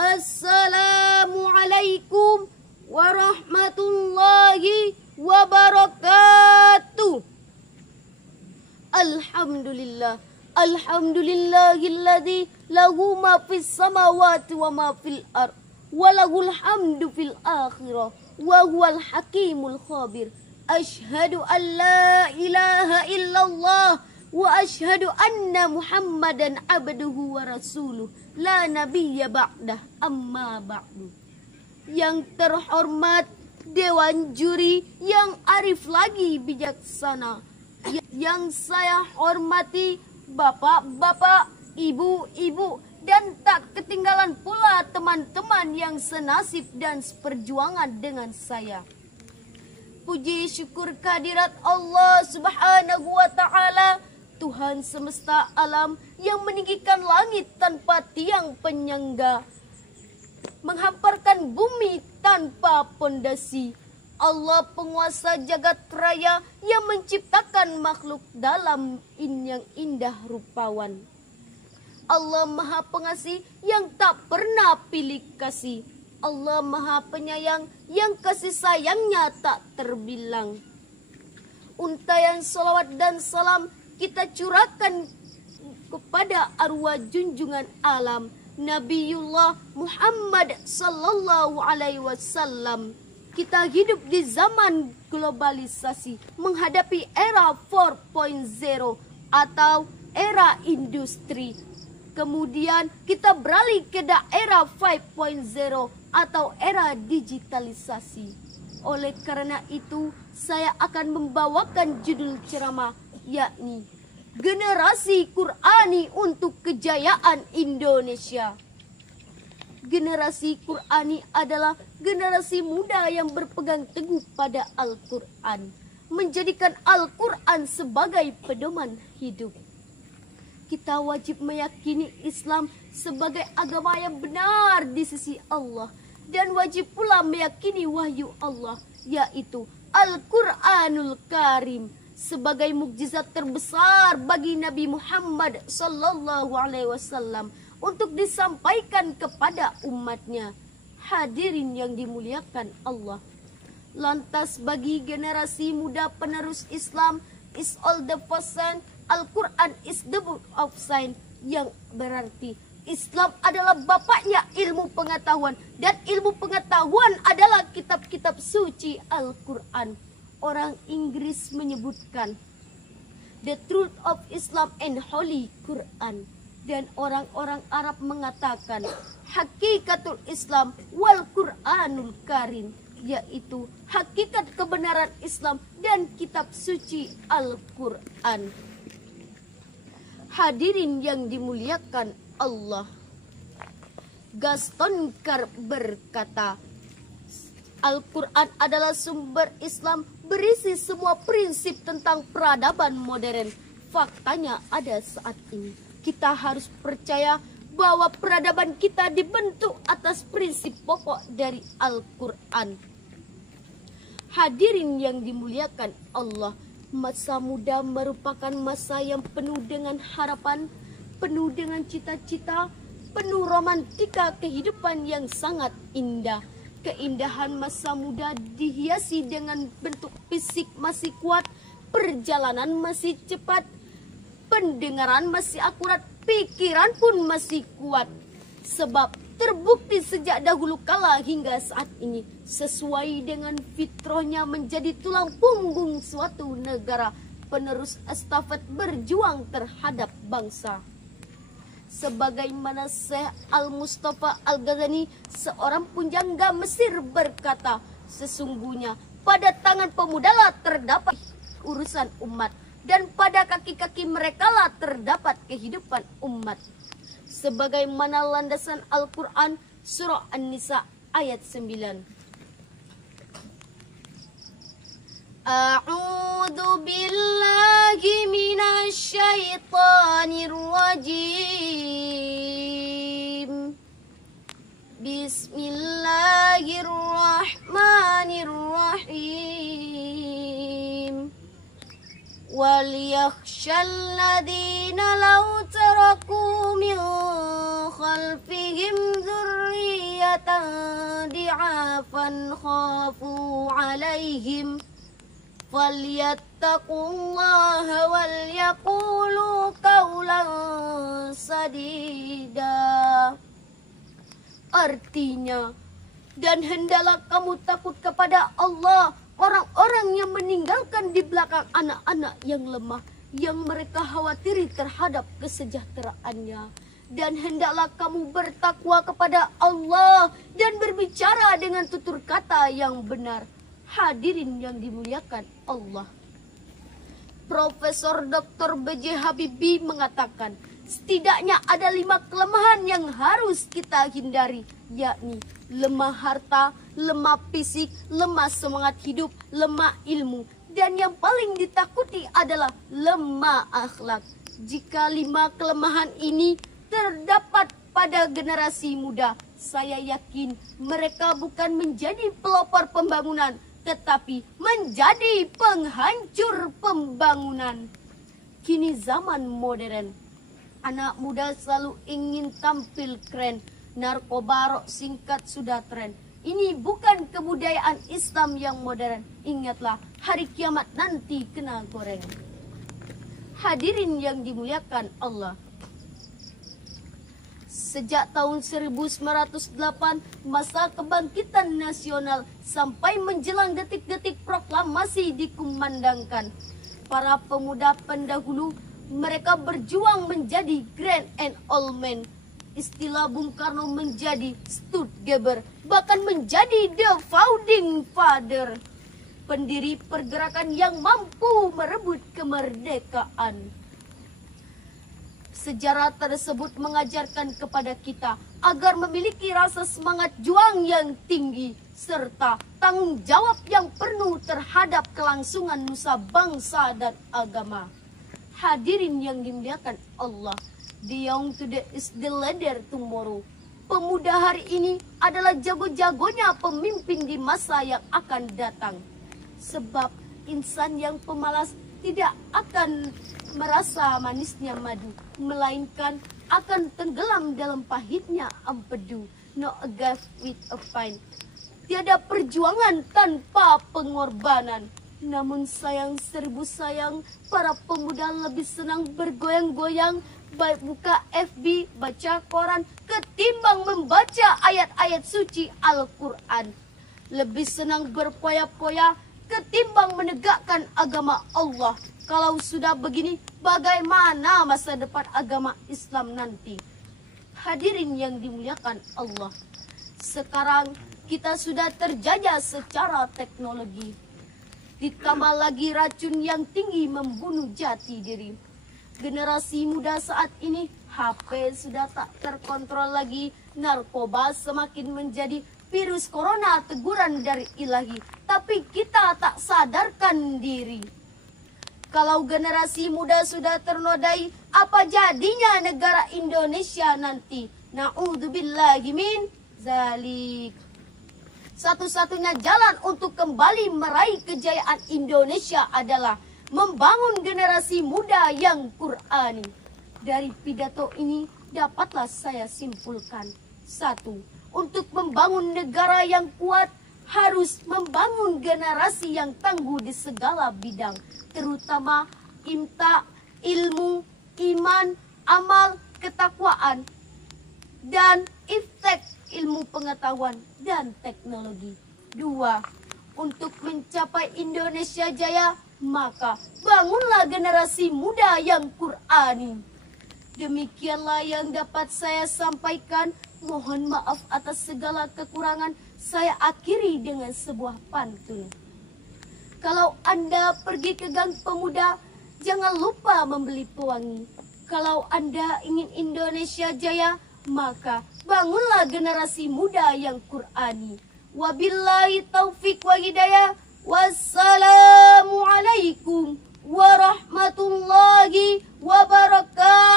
Assalamualaikum warahmatullahi wabarakatuh. Alhamdulillah. Alhamdulillahilladzi lahu ma fis samawati wa ma fil ard wa lahul hamdu fil akhirah wa huwal hakimul khabir. Asyhadu an la ilaha illallah wa asyhadu anna Muhammadan abduhu wa rasuluh la nabiyya ba'dah, amma ba'du. Yang terhormat Dewan Juri yang arif lagi bijaksana, yang saya hormati bapak-bapak, ibu-ibu, dan tak ketinggalan pula teman-teman yang senasib dan seperjuangan dengan saya. Puji syukur kehadirat Allah Subhanahu wa Ta'ala, Tuhan semesta alam yang meninggikan langit tanpa tiang penyangga, menghamparkan bumi tanpa pondasi. Allah penguasa jagat raya yang menciptakan makhluk dalam yang indah rupawan. Allah maha pengasih yang tak pernah pilih kasih. Allah maha penyayang yang kasih sayangnya tak terbilang. Untayan salawat dan salam kita curahkan kepada arwah junjungan alam Nabiullah Muhammad sallallahu alaihi wasallam. Kita hidup di zaman globalisasi, menghadapi era 4.0 atau era industri. Kemudian kita beralih ke daerah 5.0 atau era digitalisasi. Oleh karena itu, saya akan membawakan judul ceramah, yakni Generasi Qur'ani untuk Kejayaan Indonesia. Generasi Qur'ani adalah generasi muda yang berpegang teguh pada Al-Quran, menjadikan Al-Quran sebagai pedoman hidup. Kita wajib meyakini Islam sebagai agama yang benar di sisi Allah, dan wajib pula meyakini wahyu Allah, yaitu Al-Quranul Karim, sebagai mukjizat terbesar bagi Nabi Muhammad sallallahu alaihi wasallam untuk disampaikan kepada umatnya. Hadirin yang dimuliakan Allah. Lantas bagi generasi muda penerus Islam, is all the person, Al-Quran is the book of science, yang berarti Islam adalah bapaknya ilmu pengetahuan, dan ilmu pengetahuan adalah kitab-kitab suci Al-Quran. Orang Inggris menyebutkan the truth of Islam and Holy Quran, dan orang-orang Arab mengatakan hakikatul Islam wal Quranul Karim, yaitu hakikat kebenaran Islam dan kitab suci Al-Quran. Hadirin yang dimuliakan Allah, Gaston Carr berkata, Al-Quran adalah sumber Islam, berisi semua prinsip tentang peradaban modern. Faktanya ada saat ini. Kita harus percaya bahwa peradaban kita dibentuk atas prinsip pokok dari Al-Quran. Hadirin yang dimuliakan Allah, masa muda merupakan masa yang penuh dengan harapan, penuh dengan cita-cita, penuh romantika kehidupan yang sangat indah. Keindahan masa muda dihiasi dengan bentuk fisik masih kuat, perjalanan masih cepat, pendengaran masih akurat, pikiran pun masih kuat. Sebab terbukti sejak dahulu kala hingga saat ini, sesuai dengan fitrahnya menjadi tulang punggung suatu negara, penerus estafet berjuang terhadap bangsa. Sebagaimana Syekh Al-Mustafa Al-Ghazani, seorang pujangga Mesir, berkata, sesungguhnya pada tangan pemudalah terdapat urusan umat, dan pada kaki-kaki merekalah terdapat kehidupan umat. Sebagaimana landasan Al-Quran surah An-Nisa ayat 9. A'udzu billahi minasy syaithanir rajim. Bismillahirrahmanirrahim. Wal yakhshal ladzina law taraku min khalfihim dzurriyyatan ضعافا خافوا عليهم فليتقوا الله وليقولوا قولا sadida. Artinya, dan hendaklah kamu takut kepada Allah, orang-orang yang meninggalkan di belakang anak-anak yang lemah, yang mereka khawatiri terhadap kesejahteraannya. Dan hendaklah kamu bertakwa kepada Allah dan berbicara dengan tutur kata yang benar. Hadirin yang dimuliakan Allah. Profesor Dr. B.J. Habibie mengatakan, setidaknya ada 5 kelemahan yang harus kita hindari, yakni lemah harta, lemah fisik, lemah semangat hidup, lemah ilmu, dan yang paling ditakuti adalah lemah akhlak. Jika 5 kelemahan ini terdapat pada generasi muda, saya yakin mereka bukan menjadi pelopor pembangunan, tetapi menjadi penghancur pembangunan. Kini zaman modern, anak muda selalu ingin tampil keren, narkoba rok singkat sudah tren. Ini bukan kebudayaan Islam yang modern. Ingatlah, hari kiamat nanti kena goreng. Hadirin yang dimuliakan Allah. Sejak tahun 1908, masa kebangkitan nasional sampai menjelang detik-detik proklamasi dikumandangkan. Para pemuda pendahulu, mereka berjuang menjadi grand and old man. Istilah Bung Karno menjadi Stuttgeber, bahkan menjadi the founding father. Pendiri pergerakan yang mampu merebut kemerdekaan. Sejarah tersebut mengajarkan kepada kita agar memiliki rasa semangat juang yang tinggi serta tanggung jawab yang penuh terhadap kelangsungan nusa bangsa dan agama. Hadirin yang dimuliakan Allah, the young today is the leader tomorrow. Pemuda hari ini adalah jago-jagonya pemimpin di masa yang akan datang. Sebab insan yang pemalas tidak akan merasa manisnya madu, melainkan akan tenggelam dalam pahitnya empedu. No a gift with a fine. Tiada perjuangan tanpa pengorbanan. Namun sayang seribu sayang, para pemuda lebih senang bergoyang-goyang, baik buka FB, baca koran, ketimbang membaca ayat-ayat suci Al-Quran. Lebih senang berpoya-poya ketimbang menegakkan agama Allah. Kalau sudah begini, bagaimana masa depan agama Islam nanti? Hadirin yang dimuliakan Allah, sekarang kita sudah terjajah secara teknologi. Ditambah lagi racun yang tinggi membunuh jati diri. Generasi muda saat ini, HP sudah tak terkontrol lagi. Narkoba semakin menjadi virus corona, teguran dari ilahi. Tapi kita tak sadarkan diri. Kalau generasi muda sudah ternodai, apa jadinya negara Indonesia nanti? Na'udzubillahi min zalik. Satu-satunya jalan untuk kembali meraih kejayaan Indonesia adalah membangun generasi muda yang Qur'ani. Dari pidato ini dapatlah saya simpulkan. 1. Untuk membangun negara yang kuat, harus membangun generasi yang tangguh di segala bidang, terutama ilmu, iman, amal, ketakwaan, dan iftek ilmu pengetahuan dan teknologi. 2. Untuk mencapai Indonesia jaya, maka bangunlah generasi muda yang Qur'ani. Demikianlah yang dapat saya sampaikan. Mohon maaf atas segala kekurangan. Saya akhiri dengan sebuah pantun. Kalau Anda pergi ke Gang Pemuda, jangan lupa membeli pewangi. Kalau Anda ingin Indonesia jaya, maka bangunlah generasi muda yang Qur'ani. Wabillahi taufik wa hidayah. Wassalamualaikum warahmatullahi wabarakatuh.